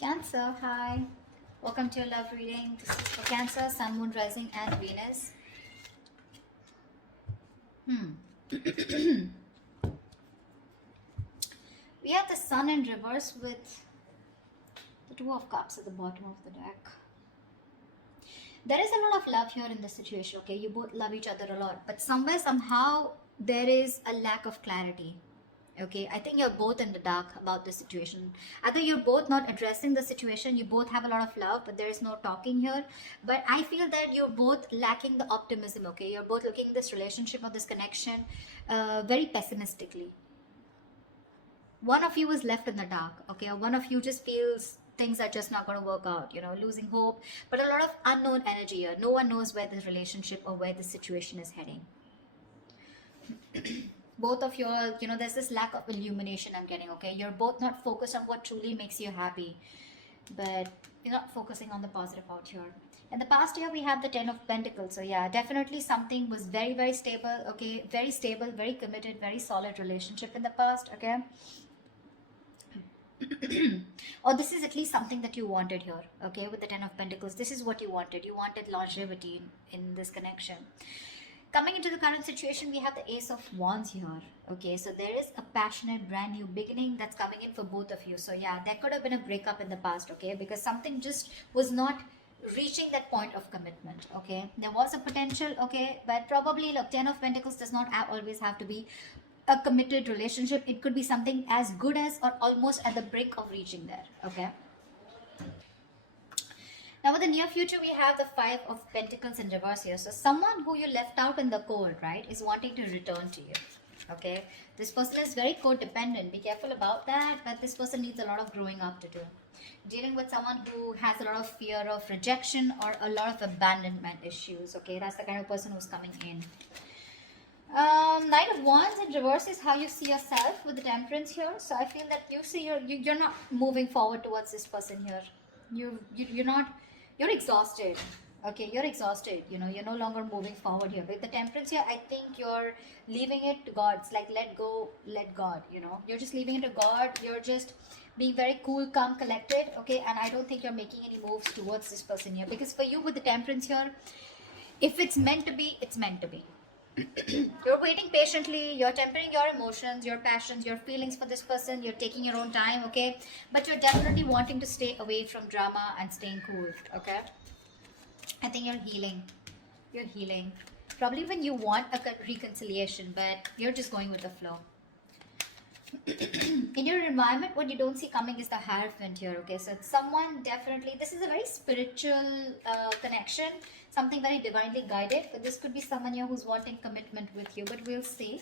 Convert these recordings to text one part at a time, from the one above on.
Cancer, hi. Welcome to your love reading. This is for Cancer, Sun, Moon, Rising, and Venus. We have the Sun in reverse with the Two of Cups at the bottom of the deck. There is a lot of love here in this situation, okay? You both love each other a lot, but somewhere, somehow, there is a lack of clarity. Okay, I think you're both in the dark about the situation. Either you're both not addressing the situation, you both have a lot of love, but there is no talking here. But I feel that you're both lacking the optimism. Okay, you're both looking at this relationship or this connection very pessimistically. One of you is left in the dark. Okay, or one of you just feels things are just not going to work out, losing hope, but a lot of unknown energy here. No one knows where this relationship or where the situation is heading. Both of you are, there's this lack of illumination I'm getting. Okay, you're both not focused on what truly makes you happy, but you're not focusing on the positive out here. In the past year we have the 10 of Pentacles, so yeah, definitely something was very, very stable. Okay, very stable, very committed, very solid relationship in the past. Okay, or this is at least something that you wanted here. Okay, with the 10 of Pentacles, this is what you wanted. You wanted longevity in this connection. Coming into the current situation, we have the Ace of Wands here. Okay, so there is a passionate brand new beginning that's coming in for both of you. So yeah, there could have been a breakup in the past. Okay, because something just was not reaching that point of commitment. Okay, there was a potential. Okay, but probably, look, 10 of Pentacles does not always have to be a committed relationship. It could be something as good as or almost at the brink of reaching there. Okay, now, with the near future, we have the Five of Pentacles in reverse here. So, someone who you left out in the cold, right, is wanting to return to you. Okay, this person is very codependent. Be careful about that. But this person needs a lot of growing up to do. Dealing with someone who has a lot of fear of rejection or a lot of abandonment issues. Okay, that's the kind of person who's coming in. Knight of Wands in reverse is how you see yourself with the Temperance here. So I feel that you see you're not moving forward towards this person here. You're not, you're exhausted. Okay, you're exhausted. You're no longer moving forward here. With the Temperance here, I think you're leaving it to God. It's like let go, let God. You're just leaving it to God. You're just being very cool, calm, collected. Okay, and I don't think you're making any moves towards this person here, because for you with the Temperance here, if it's meant to be, it's meant to be. You're waiting patiently, you're tempering your emotions, your passions, your feelings for this person, you're taking your own time. Okay, but you're definitely wanting to stay away from drama and staying cool. Okay, I think you're healing probably when you want a reconciliation, but you're just going with the flow. In your environment, what you don't see coming is the Hierophant here. Okay, so it's someone, definitely this is a very spiritual connection, something very divinely guided, but this could be someone here who's wanting commitment with you, but we'll see.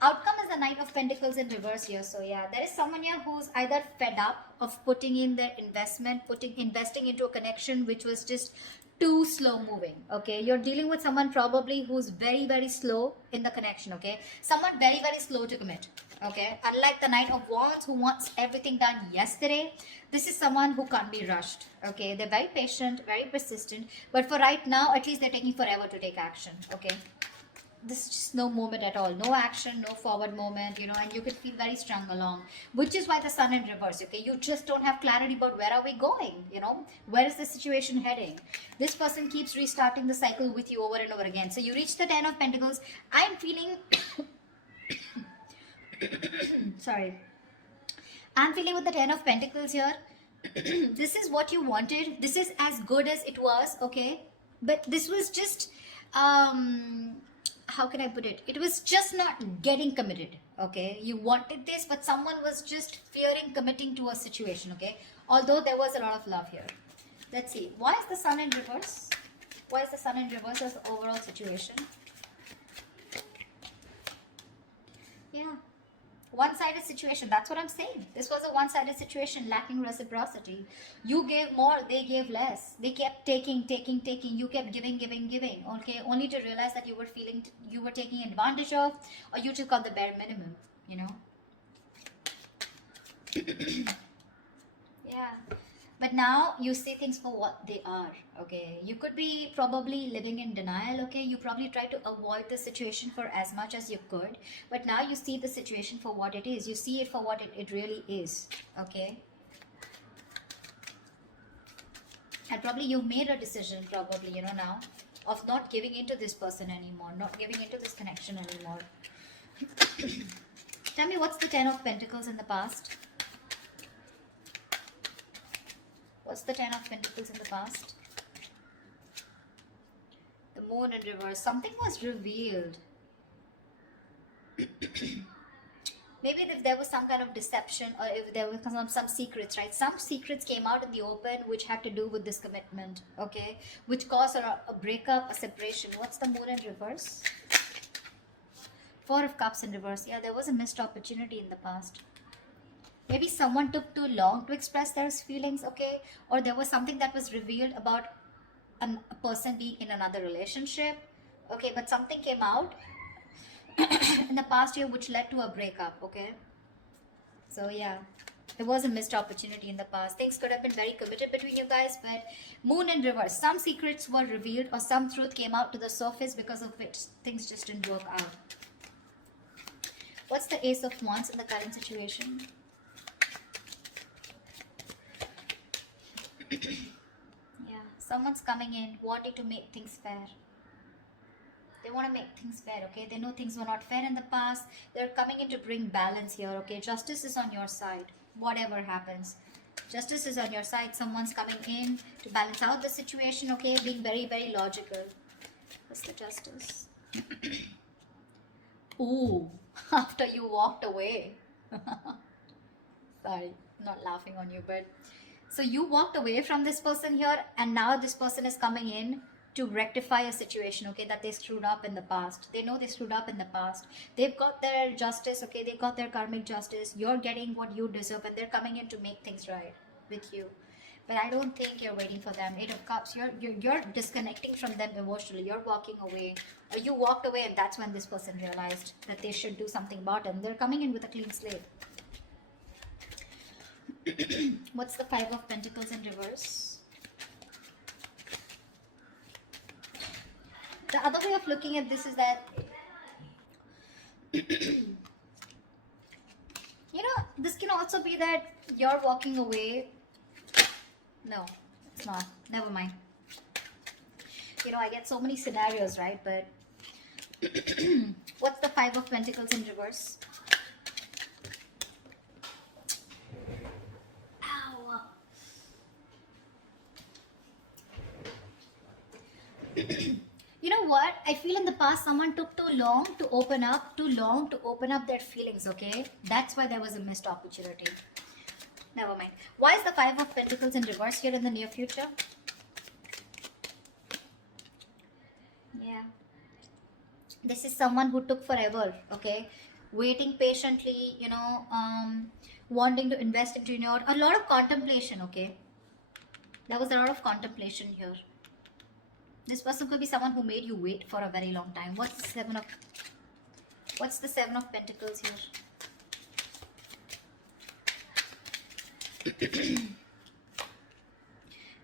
Outcome is the Knight of Pentacles in reverse here. So yeah, there is someone here who's either fed up of putting in their investing into a connection which was just too slow moving. Okay, you're dealing with someone probably who's very, very slow in the connection. Okay, someone very, very slow to commit. Okay, unlike the Knight of Wands who wants everything done yesterday, this is someone who can't be rushed. Okay, they're very patient, very persistent, but for right now, at least they're taking forever to take action. Okay, this is just no moment at all, no action, no forward moment, and you could feel very strung along, which is why the Sun in reverse. Okay, you just don't have clarity about where are we going, where is the situation heading. This person keeps restarting the cycle with you over and over again. So you reach the 10 of Pentacles. I'm feeling sorry, I'm feeling with the 10 of Pentacles here. This is what you wanted, this is as good as it was. Okay, but this was just how can I put it? It was just not getting committed. Okay, you wanted this, but someone was just fearing committing to a situation. Okay, although there was a lot of love here. Let's see, why is the Sun in reverse? Why is the Sun in reverse as the overall situation? Yeah, one-sided situation. That's what I'm saying. This was a one-sided situation, lacking reciprocity. You gave more, they gave less. They kept taking. You kept giving. Okay, only to realize that you were taking advantage of, or you took out the bare minimum. Yeah, but now you see things for what they are. Okay, you could be probably living in denial. Okay, you probably try to avoid the situation for as much as you could, but now you see the situation for what it is. You see it for what it really is. Okay, And probably you've made a decision, probably, you know, now, of not giving into this person anymore, not giving into this connection anymore. Tell me, what's the Ten of Pentacles in the past? What's the Ten of Pentacles in the past? The Moon in reverse. Something was revealed. Maybe if there was some kind of deception, or if there was some secrets, right? Some secrets came out in the open which had to do with this commitment, okay? Which caused a breakup, a separation. What's the Moon in reverse? Four of Cups in reverse. Yeah, there was a missed opportunity in the past. Maybe someone took too long to express their feelings, okay? Or there was something that was revealed about a person being in another relationship, okay? But something came out in the past year which led to a breakup, okay? So yeah, there was a missed opportunity in the past. Things could have been very committed between you guys, but Moon in reverse. Some secrets were revealed or some truth came out to the surface because of which things just didn't work out. What's the Ace of Wands in the current situation? Yeah, someone's coming in wanting to make things fair. They want to make things fair, okay? They know things were not fair in the past. They're coming in to bring balance here, okay? Justice is on your side, whatever happens. Justice is on your side. Someone's coming in to balance out the situation, okay? Being very, very logical. What's the Justice? Ooh, after you walked away. Sorry, not laughing on you, but... So you walked away from this person here, and now this person is coming in to rectify a situation, okay, that they screwed up in the past. They know they screwed up in the past. They've got their justice, okay, they've got their karmic justice. You're getting what you deserve, and they're coming in to make things right with you. But I don't think you're waiting for them. Eight of Cups, you're disconnecting from them emotionally. You're walking away. Or you walked away, and that's when this person realized that they should do something about it. And they're coming in with a clean slate. What's the Five of Pentacles in reverse? The other way of looking at this is that, you know, this can also be that you're walking away. No, it's not. Never mind. You know, I get so many scenarios, right? But what's the Five of Pentacles in reverse? Ow. You know what? I feel in the past someone took too long to open up their feelings, okay? That's why there was a missed opportunity. Never mind. Why is the Five of Pentacles in reverse here in the near future? Yeah. This is someone who took forever, okay? Waiting patiently, you know, wanting to invest into, you know, a lot of contemplation, okay? There was a lot of contemplation here. This person could be someone who made you wait for a very long time. What's the Seven of Pentacles here?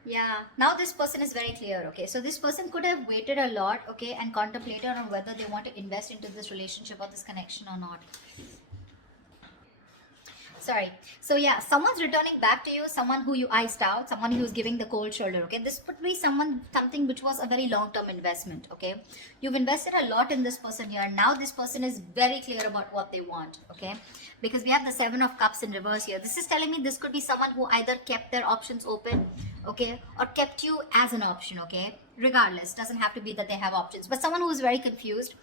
Yeah, now this person is very clear, okay? So this person could have waited a lot, okay, and contemplated on whether they want to invest into this relationship or this connection or not. Sorry. So yeah, someone's returning back to you, someone who you iced out, someone who's giving the cold shoulder, okay? This could be something which was a very long-term investment, okay? You've invested a lot in this person here. Now this person is very clear about what they want, okay? Because we have the Seven of Cups in reverse here. This is telling me this could be someone who either kept their options open, okay, or kept you as an option, okay? Regardless, doesn't have to be that they have options, but someone who is very confused.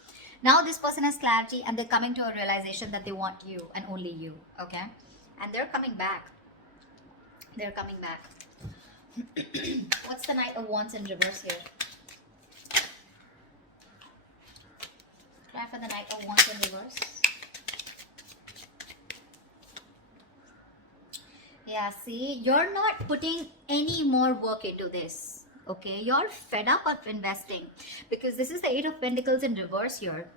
Now this person has clarity and they're coming to a realization that they want you and only you, okay? And they're coming back. They're coming back. What's the Knight of Wands in reverse here? Try for the Knight of Wands in reverse. Yeah, see, you're not putting any more work into this. Okay, you're fed up of investing because this is the Eight of Pentacles in reverse here.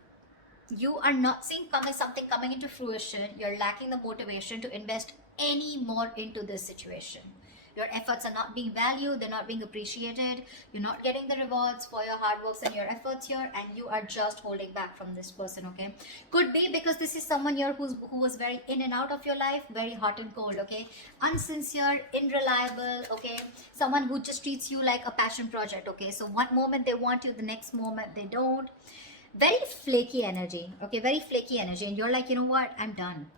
You are not seeing something coming into fruition. You're lacking the motivation to invest any more into this situation. Your efforts are not being valued, they're not being appreciated, you're not getting the rewards for your hard works and your efforts here, and you are just holding back from this person, okay? Could be because this is someone here who was very in and out of your life, very hot and cold, okay? Unsincere, unreliable, okay? Someone who just treats you like a passion project, okay? So one moment they want you, the next moment they don't. Very flaky energy, okay? Very flaky energy, and you're like, you know what, I'm done.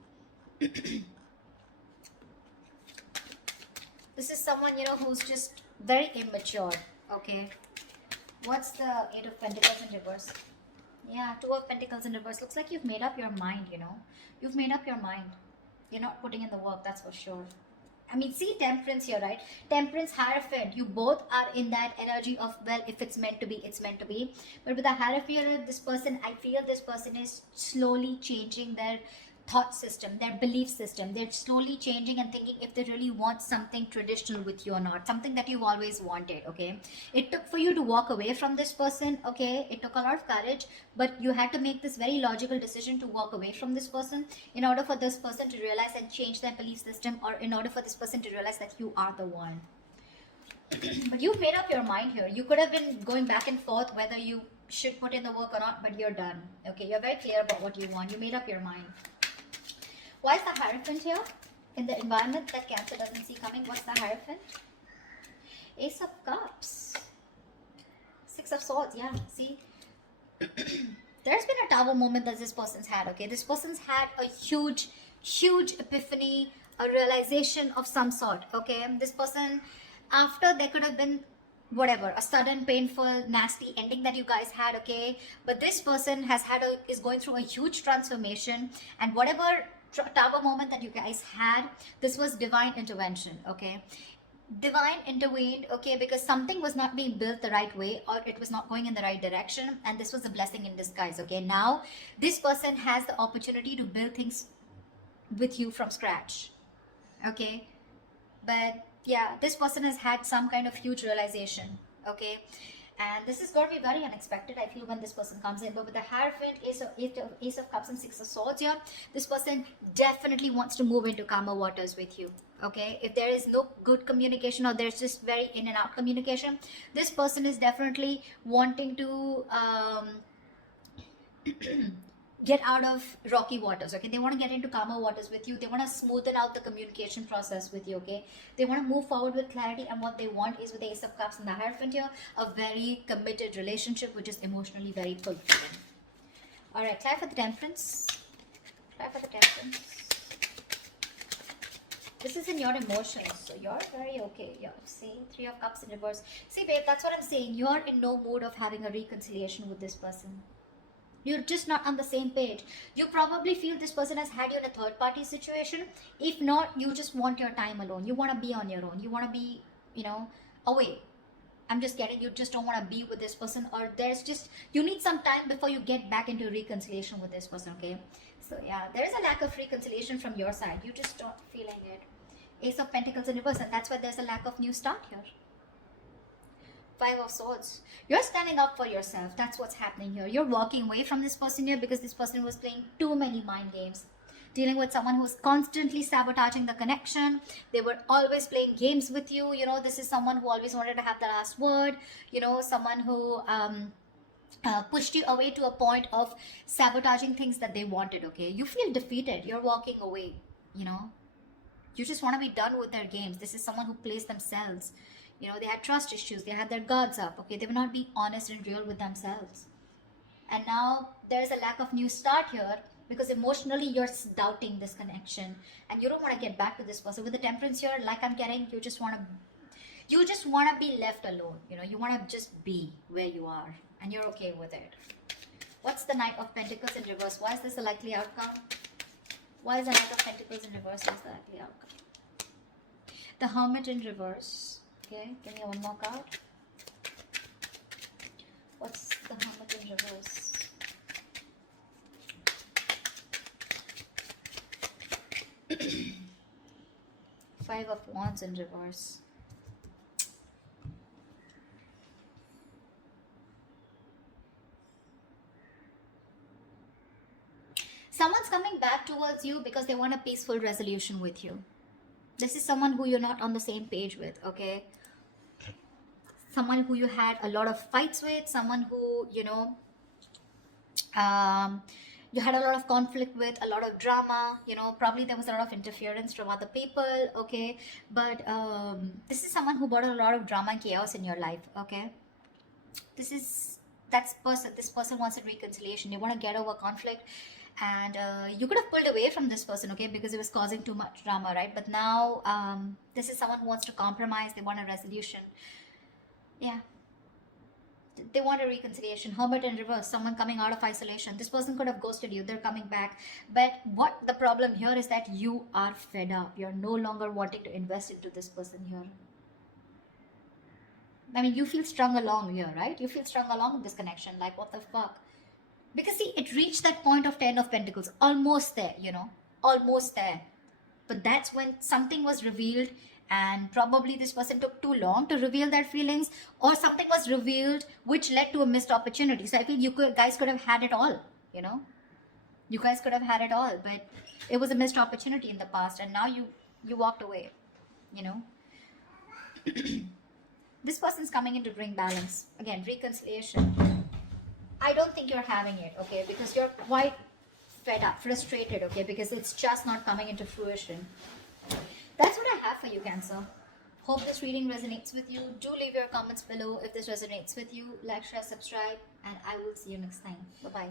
This is someone, you know, who's just very immature, okay? What's the Eight of Pentacles in reverse? Yeah, Two of Pentacles in reverse. Looks like you've made up your mind, you know. You've made up your mind. You're not putting in the work, that's for sure. I mean, see Temperance here, right? Temperance, Hierophant. You both are in that energy of, well, if it's meant to be, it's meant to be. But with the Hierophant, this person, I feel this person is slowly changing their thought system, their belief system. They're slowly changing and thinking if they really want something traditional with you or not, something that you've always wanted, okay? It took for you to walk away from this person, okay? It took a lot of courage, but you had to make this very logical decision to walk away from this person in order for this person to realize and change their belief system, or in order for this person to realize that you are the one. But you've made up your mind here. You could have been going back and forth whether you should put in the work or not, but you're done, okay? You're very clear about what you want. You made up your mind. Why is the Hierophant here? In the environment that Cancer doesn't see coming, what's the Hierophant? Ace of Cups. Six of Swords, yeah, see? There's been a Tower moment that this person's had, okay? This person's had a huge epiphany, a realization of some sort, okay? This person, after there could have been whatever, a sudden, painful, nasty ending that you guys had, okay? But this person is going through a huge transformation, and whatever Tower moment that you guys had, this was divine intervention, okay? Divine intervened, okay, because something was not being built the right way, or it was not going in the right direction, and this was a blessing in disguise, okay? Now this person has the opportunity to build things with you from scratch, okay? But yeah, this person has had some kind of huge realization, okay? And this is going to be very unexpected, I feel, when this person comes in. But with the Hierophant, Ace of Cups and Six of Swords here, this person definitely wants to move into calmer waters with you, okay? If there is no good communication, or there's just very in and out communication, this person is definitely wanting to get out of rocky waters, okay? They want to get into calmer waters with you. They want to smoothen out the communication process with you, okay? They want to move forward with clarity, and what they want is, with the Ace of Cups and the Hierophant here, a very committed relationship which is emotionally very fulfilling. All right, try for the Temperance. Try for the Temperance. This is in your emotions, so you're very okay. Yeah, see, Three of Cups in reverse. See, babe, that's what I'm saying. You're in no mood of having a reconciliation with this person. You're just not on the same page. You probably feel this person has had you in a third party situation. If not, you just want your time alone. You want to be on your own. You want to be, you know, away. I'm just getting, you just don't want to be with this person, or there's just, you need some time before you get back into reconciliation with this person, okay? So yeah, there's a lack of reconciliation from your side. You just not feeling it. Ace of Pentacles in reverse, and that's why there's a lack of new start here. Five of Swords. You're standing up for yourself. That's what's happening here. You're walking away from this person here because this person was playing too many mind games. Dealing with someone who's constantly sabotaging the connection. They were always playing games with you. You know, this is someone who always wanted to have the last word. You know, someone who pushed you away to a point of sabotaging things that they wanted, okay? You feel defeated. You're walking away, you know. You just want to be done with their games. This is someone who plays themselves. You know, they had trust issues. They had their guards up, okay? They will not be honest and real with themselves. And now there's a lack of new start here because emotionally you're doubting this connection and you don't want to get back to this person. With the Temperance here, like I'm getting, you just want to be left alone. You know, you want to just be where you are and you're okay with it. What's the Knight of Pentacles in reverse? Why is this a likely outcome? Why is the Knight of Pentacles in reverse is the likely outcome? The Hermit in reverse. Okay, give me one more card. What's the Hermit in reverse? Five of Wands in reverse. Someone's coming back towards you because they want a peaceful resolution with you. This is someone who you're not on the same page with, okay? Someone who you had a lot of fights with, someone who, um, you had a lot of conflict with, a lot of drama, probably there was a lot of interference from other people, okay? But this is someone who brought a lot of drama and chaos in your life, okay? This person wants a reconciliation. They want to get over conflict, and you could have pulled away from this person, okay, because it was causing too much drama, right? But now this is someone who wants to compromise. They want a resolution. Yeah, they want a reconciliation. Hermit in reverse, someone coming out of isolation. This person could have ghosted you. They're coming back. But what the problem here is that you are fed up. You're no longer wanting to invest into this person here. I mean, you feel strung along here, right? You feel strung along with this connection. Like, what the fuck? Because see, it reached that point of 10 of Pentacles. Almost there, almost there. But that's when something was revealed, and probably this person took too long to reveal their feelings, or something was revealed which led to a missed opportunity. So I feel guys could have had it all, You guys could have had it all, but it was a missed opportunity in the past, and now you walked away, This person's coming in to bring balance. Again, reconciliation. I don't think you're having it, okay? Because you're quite fed up, frustrated, okay? Because it's just not coming into fruition. That's what I have for you, Cancer. Hope this reading resonates with you. Do leave your comments below if this resonates with you. Like, share, subscribe, and I will see you next time. Bye-bye.